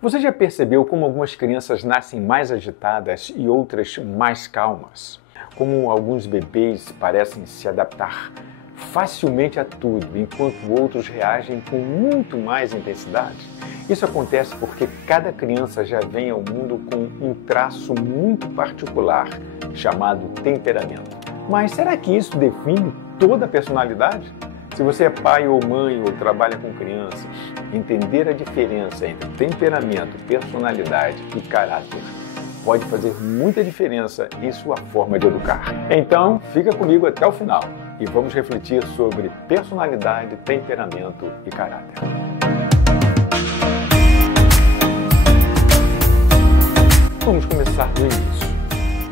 Você já percebeu como algumas crianças nascem mais agitadas e outras mais calmas? Como alguns bebês parecem se adaptar facilmente a tudo, enquanto outros reagem com muito mais intensidade? Isso acontece porque cada criança já vem ao mundo com um traço muito particular, chamado temperamento. Mas será que isso define toda a personalidade? Se você é pai ou mãe ou trabalha com crianças, entender a diferença entre temperamento, personalidade e caráter pode fazer muita diferença em sua forma de educar. Então, fica comigo até o final e vamos refletir sobre personalidade, temperamento e caráter. Vamos começar do início.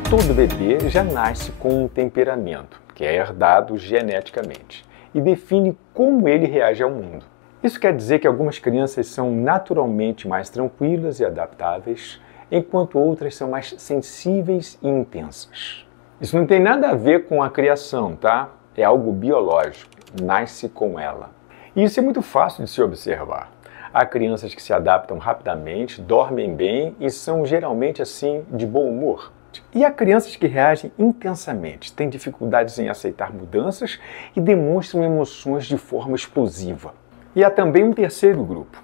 Todo bebê já nasce com um temperamento, que é herdado geneticamente, e define como ele reage ao mundo. Isso quer dizer que algumas crianças são naturalmente mais tranquilas e adaptáveis, enquanto outras são mais sensíveis e intensas. Isso não tem nada a ver com a criação, tá? É algo biológico, nasce com ela. E isso é muito fácil de se observar. Há crianças que se adaptam rapidamente, dormem bem e são geralmente assim de bom humor. E há crianças que reagem intensamente, têm dificuldades em aceitar mudanças e demonstram emoções de forma explosiva. E há também um terceiro grupo,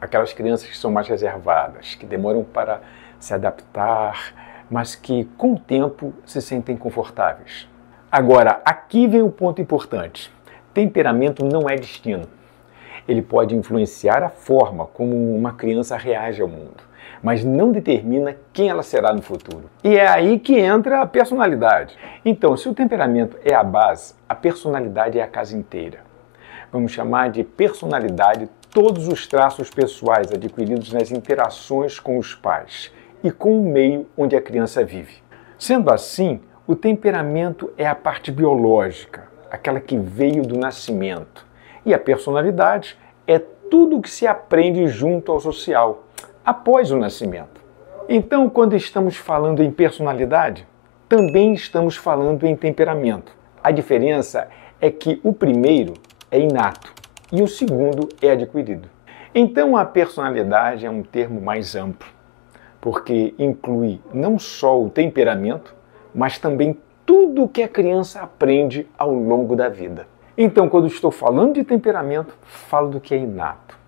aquelas crianças que são mais reservadas, que demoram para se adaptar, mas que com o tempo se sentem confortáveis. Agora, aqui vem o ponto importante. Temperamento não é destino. Ele pode influenciar a forma como uma criança reage ao mundo, mas não determina quem ela será no futuro. E é aí que entra a personalidade. Então, se o temperamento é a base, a personalidade é a casa inteira. Vamos chamar de personalidade todos os traços pessoais adquiridos nas interações com os pais e com o meio onde a criança vive. Sendo assim, o temperamento é a parte biológica, aquela que veio do nascimento. E a personalidade é tudo o que se aprende junto ao social, após o nascimento. Então, quando estamos falando em personalidade, também estamos falando em temperamento. A diferença é que o primeiro é inato e o segundo é adquirido. Então, a personalidade é um termo mais amplo, porque inclui não só o temperamento, mas também tudo o que a criança aprende ao longo da vida. Então, quando estou falando de temperamento, falo do que é inato.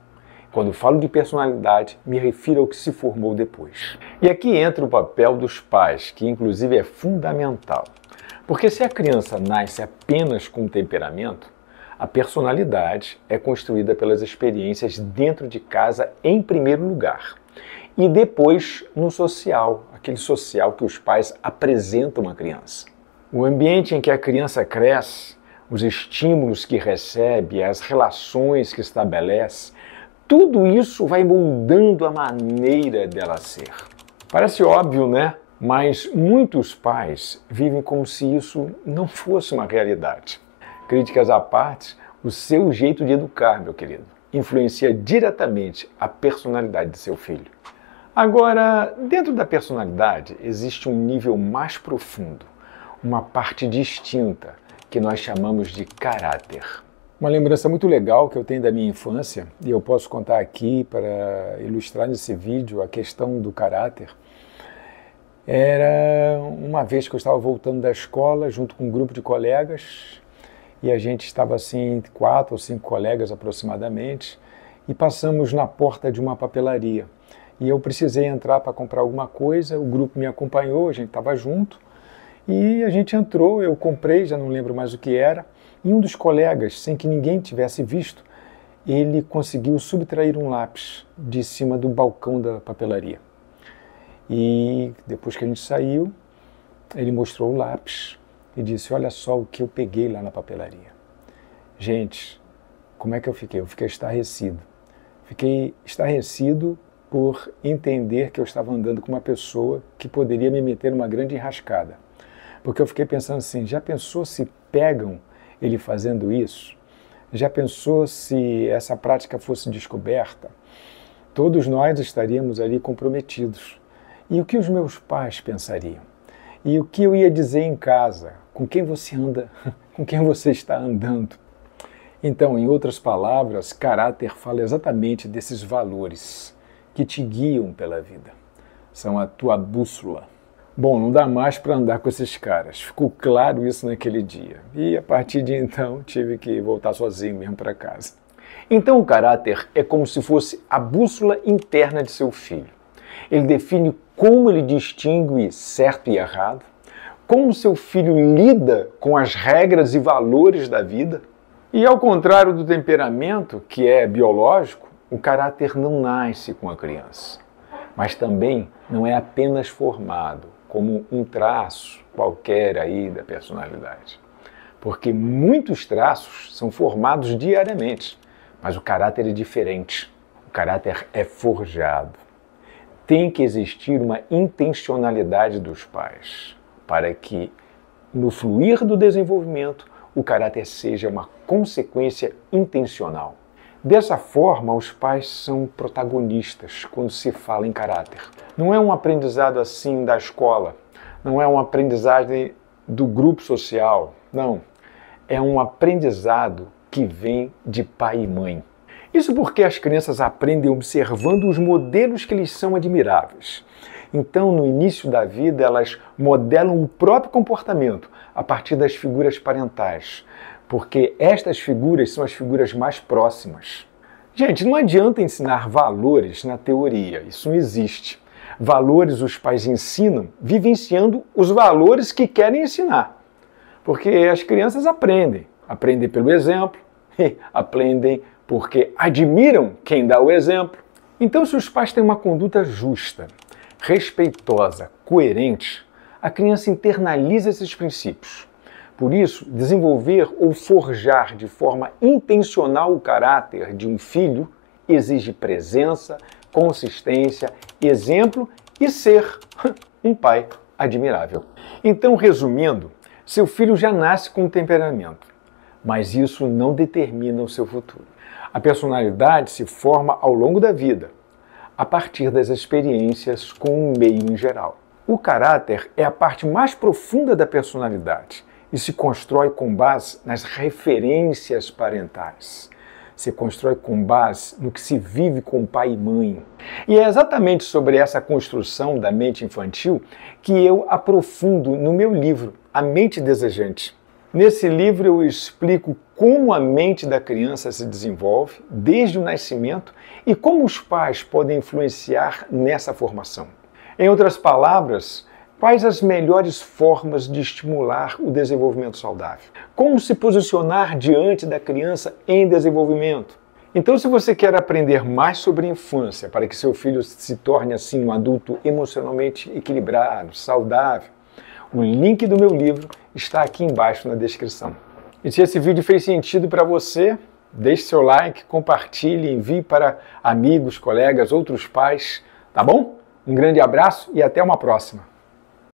Quando falo de personalidade, me refiro ao que se formou depois. E aqui entra o papel dos pais, que inclusive é fundamental. Porque se a criança nasce apenas com temperamento, a personalidade é construída pelas experiências dentro de casa em primeiro lugar. E depois no social, aquele social que os pais apresentam à criança. O ambiente em que a criança cresce, os estímulos que recebe, as relações que estabelece, tudo isso vai moldando a maneira dela ser. Parece óbvio, né? Mas muitos pais vivem como se isso não fosse uma realidade. Críticas à parte, o seu jeito de educar, meu querido, influencia diretamente a personalidade de seu filho. Agora, dentro da personalidade existe um nível mais profundo, uma parte distinta, que nós chamamos de caráter. Uma lembrança muito legal que eu tenho da minha infância, e eu posso contar aqui para ilustrar nesse vídeo a questão do caráter, era uma vez que eu estava voltando da escola junto com um grupo de colegas, e a gente estava assim, 4 ou 5 colegas aproximadamente, e passamos na porta de uma papelaria. E eu precisei entrar para comprar alguma coisa, o grupo me acompanhou, a gente estava junto, e a gente entrou, eu comprei, já não lembro mais o que era, e um dos colegas, sem que ninguém tivesse visto, ele conseguiu subtrair um lápis de cima do balcão da papelaria. E depois que a gente saiu, ele mostrou o lápis e disse, olha só o que eu peguei lá na papelaria. Gente, como é que eu fiquei? Eu fiquei estarrecido. Fiquei estarrecido por entender que eu estava andando com uma pessoa que poderia me meter numa grande enrascada. Porque eu fiquei pensando assim, já pensou se pegam ele fazendo isso? Já pensou se essa prática fosse descoberta? Todos nós estaríamos ali comprometidos. E o que os meus pais pensariam? E o que eu ia dizer em casa? Com quem você anda? Com quem você está andando? Então, em outras palavras, caráter fala exatamente desses valores que te guiam pela vida. São a tua bússola. Bom, não dá mais para andar com esses caras. Ficou claro isso naquele dia. E a partir de então tive que voltar sozinho mesmo para casa. Então o caráter é como se fosse a bússola interna de seu filho. Ele define como ele distingue certo e errado, como seu filho lida com as regras e valores da vida. E ao contrário do temperamento, que é biológico, o caráter não nasce com a criança, mas também não é apenas formado como um traço qualquer aí da personalidade. Porque muitos traços são formados diariamente, mas o caráter é diferente. O caráter é forjado. Tem que existir uma intencionalidade dos pais para que, no fluir do desenvolvimento, o caráter seja uma consequência intencional. Dessa forma, os pais são protagonistas quando se fala em caráter. Não é um aprendizado assim da escola, não é um aprendizado do grupo social, não. É um aprendizado que vem de pai e mãe. Isso porque as crianças aprendem observando os modelos que lhes são admiráveis. Então, no início da vida, elas modelam o próprio comportamento a partir das figuras parentais, porque estas figuras são as figuras mais próximas. Gente, não adianta ensinar valores na teoria, isso não existe. Valores os pais ensinam vivenciando os valores que querem ensinar, porque as crianças aprendem pelo exemplo, aprendem porque admiram quem dá o exemplo. Então, se os pais têm uma conduta justa, respeitosa, coerente, a criança internaliza esses princípios. Por isso, desenvolver ou forjar de forma intencional o caráter de um filho exige presença, consistência, exemplo e ser um pai admirável. Então, resumindo, seu filho já nasce com um temperamento, mas isso não determina o seu futuro. A personalidade se forma ao longo da vida, a partir das experiências com o meio em geral. O caráter é a parte mais profunda da personalidade e se constrói com base nas referências parentais. Se constrói com base no que se vive com pai e mãe. E é exatamente sobre essa construção da mente infantil que eu aprofundo no meu livro, A Mente Desejante. Nesse livro eu explico como a mente da criança se desenvolve desde o nascimento e como os pais podem influenciar nessa formação. Em outras palavras, quais as melhores formas de estimular o desenvolvimento saudável? Como se posicionar diante da criança em desenvolvimento? Então, se você quer aprender mais sobre a infância para que seu filho se torne assim um adulto emocionalmente equilibrado, saudável, o link do meu livro está aqui embaixo na descrição. E se esse vídeo fez sentido para você, deixe seu like, compartilhe, envie para amigos, colegas, outros pais, tá bom? Um grande abraço e até uma próxima!